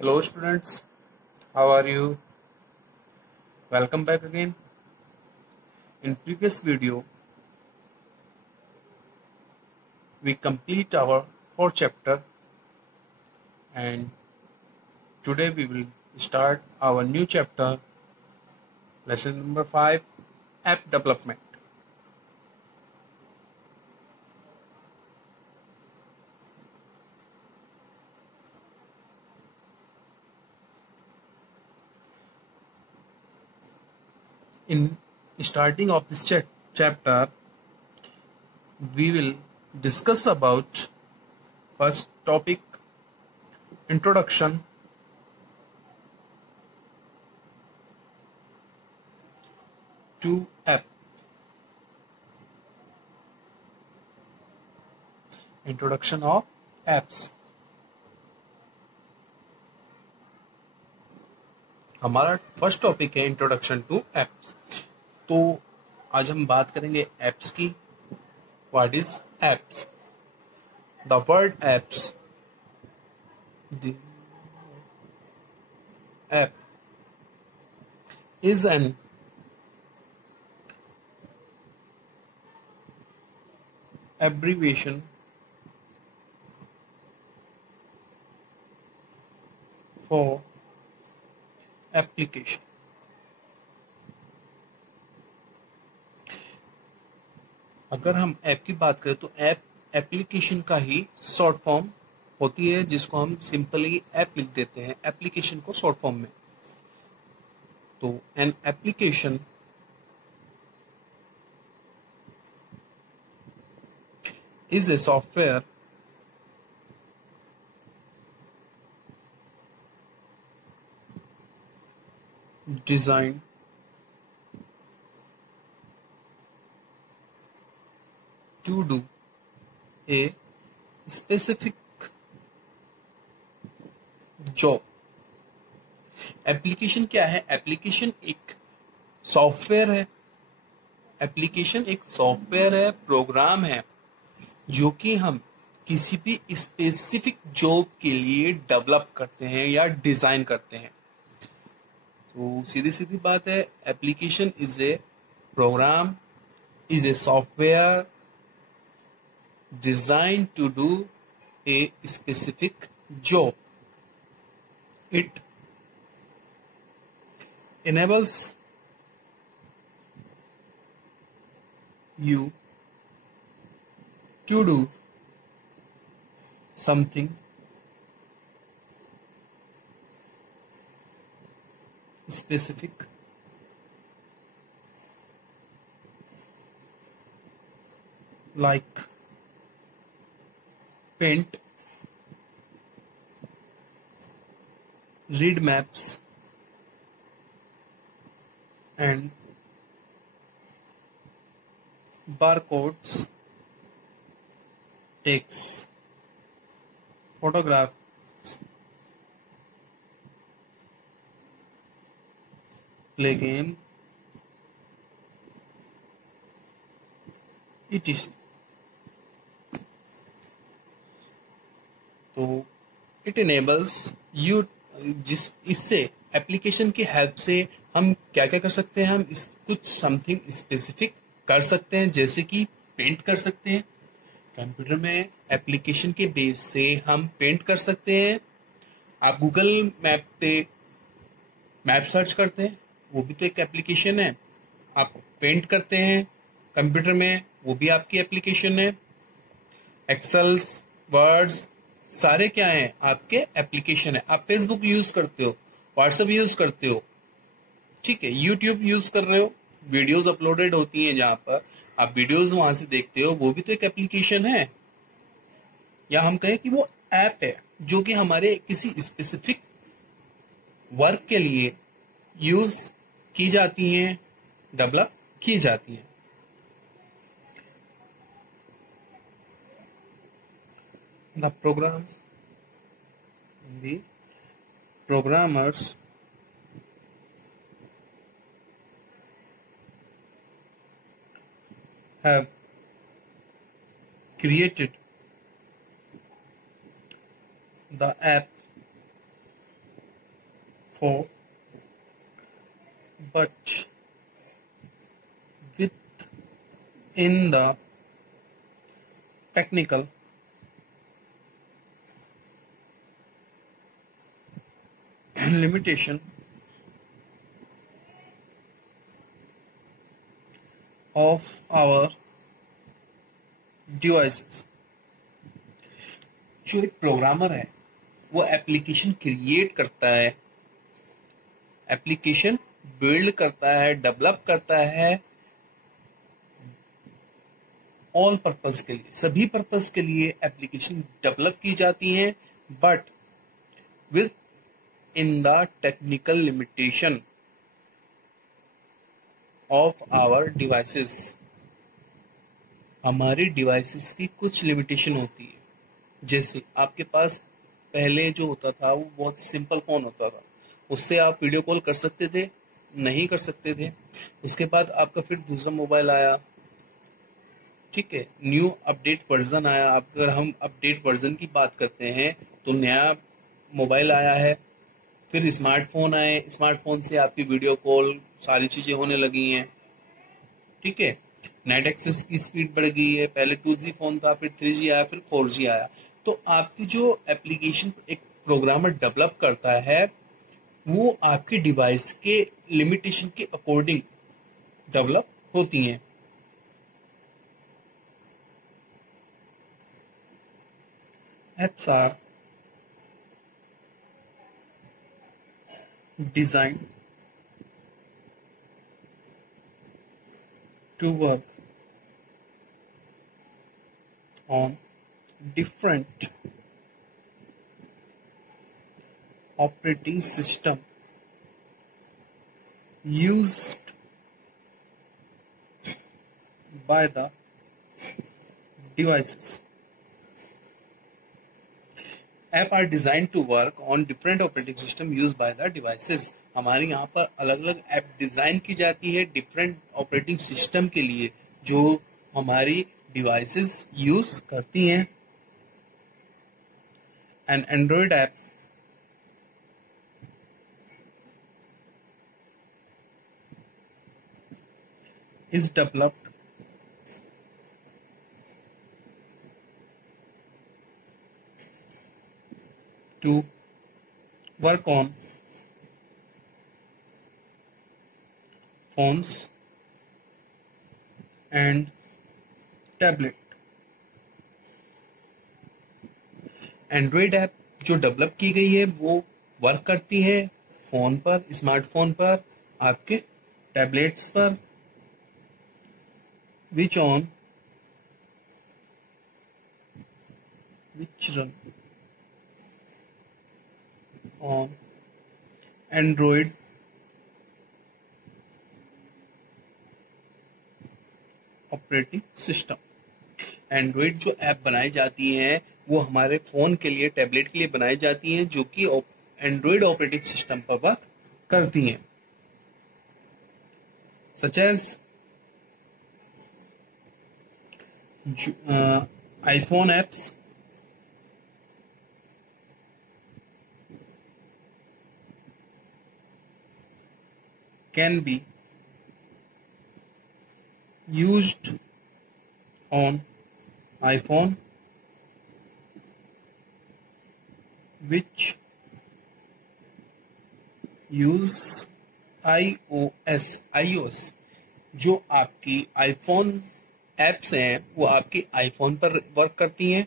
Hello students, how are you? Welcome back again. In previous video, we complete our fourth chapter and today we will start our new chapter, lesson number 5, app development. In starting of this chapter, we will discuss about first topic, introduction, to app. Introduction of apps. हमारा first topic है introduction to apps. तो आज हम बात करेंगे apps की। What is apps? The word apps, the app is an abbreviation for application. अगर हम ऐप की बात करें तो ऐप एप्लीकेशन का ही शॉर्ट फॉर्म होती है, जिसको हम सिंपली ऐप लिख देते हैं एप्लीकेशन को शॉर्ट फॉर्म में। तो an application is a software designed to do a specific job. Application क्या है? एप्लीकेशन एक सॉफ्टवेयर है। एप्लीकेशन एक सॉफ्टवेयर है, प्रोग्राम है, जो कि हम किसी भी स्पेसिफिक जॉब के लिए डेवलप करते हैं या डिजाइन करते हैं। तो सीधी सीधी बात है, application is a program, is a software design to do a specific job. It enables you to do something specific like paint, read maps, and barcodes, text, photographs, play game, etc. तो it enables you, इससे application की help से हम क्या क्या कर सकते हैं? हम कुछ समथिंग स्पेसिफिक कर सकते हैं, जैसे कि पेंट कर सकते हैं। कंप्यूटर में एप्लीकेशन के बेस से हम पेंट कर सकते हैं। आप गूगल मैप पे मैप सर्च करते हैं, वो भी तो एक एप्लीकेशन है। आप पेंट करते हैं कंप्यूटर में, वो भी आपकी एप्लीकेशन है। एक्सेल्स, वर्ड्स, सारे क्या हैं? आपके एप्लीकेशन है। आप फेसबुक यूज करते हो, व्हाट्सएप यूज करते हो, ठीक है, यूट्यूब यूज कर रहे हो, वीडियोस अपलोडेड होती हैं जहां पर आप वीडियोस वहां से देखते हो, वो भी तो एक एप्लीकेशन है। या हम कहें कि वो ऐप है जो कि हमारे किसी स्पेसिफिक वर्क के लिए यूज की जाती हैं, डेवलप की जाती हैं। The programmers have created the app for, but within the technical limitation of our devices. जो एक प्रोग्रामर है वो एप्लीकेशन क्रिएट करता है, एप्लीकेशन बिल्ड करता है, डेवलप करता है ऑल पर्पस के लिए, सभी पर्पस के लिए एप्लीकेशन डेवलप की जाती हैं, but within the technical limitation of our devices. हमारी डिवाइसेस की कुछ लिमिटेशन होती है, जैसे आपके पास पहले जो होता था वो बहुत सिंपल फोन होता था, उससे आप वीडियो कॉल कर सकते थे, नहीं कर सकते थे। उसके बाद आपका फिर दूसरा मोबाइल आया, ठीक है, न्यू अपडेट वर्जन आया। अगर हम अपडेट वर्जन की बात करते हैं तो नया मोबाइल आया है, फिर स्मार्टफोन आए, स्मार्टफोन से आपकी वीडियो कॉल सारी चीजें होने लगी हैं, ठीक है। नेट एक्सेस की स्पीड बढ़ गई है, पहले 2G फोन था, फिर 3G आया, फिर 4G आया। तो आपकी जो एप्लीकेशन एक प्रोग्रामर डेवलप करता है वो आपकी डिवाइस के लिमिटेशन के अकॉर्डिंग डेवलप होती हैं। Apps are designed to work on different operating system used by the devices. App are designed to work on different operating system used by the devices. हमारे यहाँ पर अलग अलग ऐप डिजाइन की जाती है डिफरेंट ऑपरेटिंग सिस्टम के लिए जो हमारी डिवाइसेस यूज करती हैं। N Android app is developed to work on phones and tablet. Android app जो डेवलप की गई है वो वर्क करती है फोन पर, स्मार्टफोन पर, आपके टैबलेट्स पर, which run on Android operating system. Android जो ऐप बनाई जाती हैं वो हमारे फोन के लिए, टैबलेट के लिए बनाई जाती हैं जो कि एंड्रॉयड ऑपरेटिंग सिस्टम पर वर्क करती हैं, such as iPhone apps, can be used on iPhone, which use iOS। जो आपकी आईफोन एप्स हैं वो आपकी आईफोन पर वर्क करती हैं।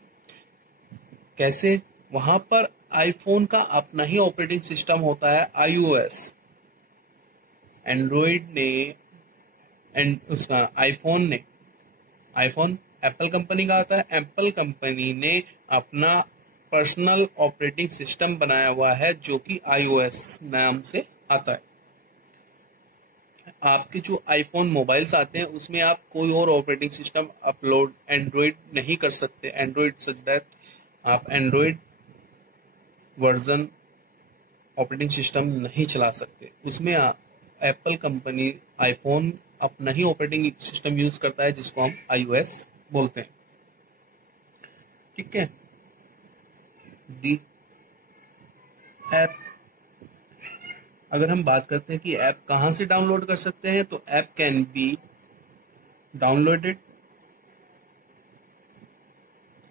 कैसे? वहां पर आईफोन का अपना ही ऑपरेटिंग सिस्टम होता है iOS। एंड्रॉयड ने उसका आईफोन एप्पल कंपनी का आता है, एप्पल कंपनी ने अपना पर्सनल ऑपरेटिंग सिस्टम बनाया हुआ है जो कि iOS नाम से आता है। आपके जो आईफोन मोबाइल्स आते हैं उसमें आप कोई और ऑपरेटिंग सिस्टम अपलोड एंड्रॉयड नहीं कर सकते। एंड्रॉयड सच दैट आप एंड्रॉयड वर्जन ऑपरेटिंग सिस्टम नहीं चला सकते। उसमें एप्पल कंपनी आईफोन अपना ही ऑपरेटिंग सिस्टम यूज करता है जिसको हम iOS बोलते हैं, ठीक है। दी ऐप अगर हम बात करते हैं कि ऐप कहाँ से डाउनलोड कर सकते हैं, तो ऐप कैन बी डाउनलोडेड।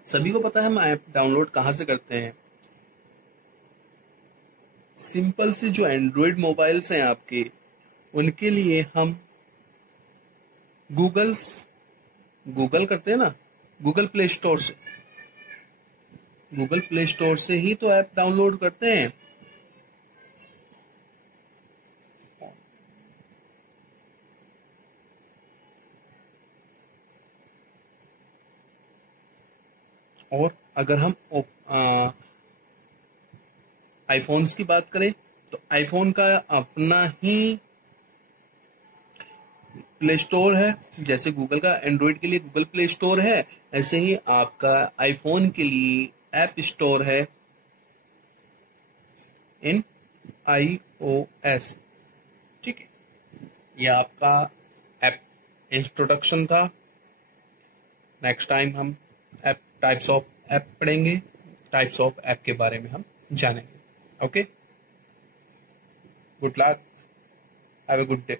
सभी को पता है हम ऐप डाउनलोड कहाँ से करते हैं। सिंपल से जो एंड्रॉयड मोबाइल्स हैं आपके, उनके लिए हम गूगल करते हैं ना, गूगल प्ले स्टोर से, गूगल प्ले स्टोर से ही तो ऐप डाउनलोड करते हैं। और अगर हम आईफोन्स की बात करें, तो आईफोन का अपना ही प्ले स्टोर है। जैसे गूगल का एंड्रॉयड के लिए गूगल प्ले स्टोर है, ऐसे ही आपका आईफोन के लिए ऐप स्टोर है इन iOS। ठीक है, ये आपका ऐप इंट्रोडक्शन था। नेक्स्ट टाइम हम ऐप टाइप्स ऑफ ऐप पढ़ेंगे, टाइप्स ऑफ ऐप के बारे में हम जानेंगे। Okay, good luck, have a good day.